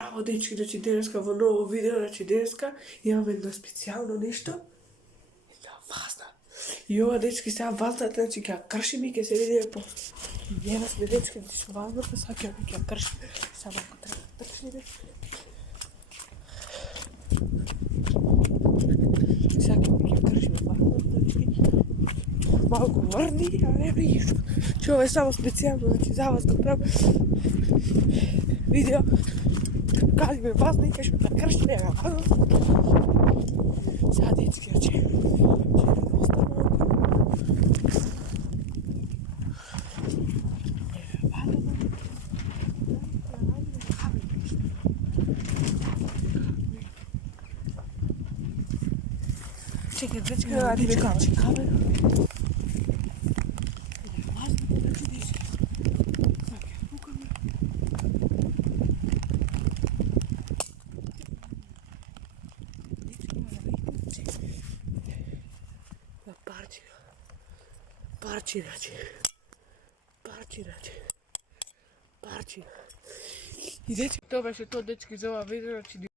Браво, дечки, значи денеска во ново видео, значи денеска имаме едно специјално нешто. Една вазна. И ова, дечки, сега вазната, значи ќе ја кршиме и ќе се видиме после. И еве сме, дечки, значи вазната, сега ќе ја кршиме. Сега малку треба да трчиме. Сега ќе ја кршиме вазната, дечки. Малку врни, а не бриги. Че ова е само специјално, значи за вас го правам видео. Кадиме вазна и кашме да кршиме вазна. Сега, дечки, значи чекай, дечки, да радиме кабел. Парчи. И дечки, тоа беше тоа, дечки, за ова видео, значи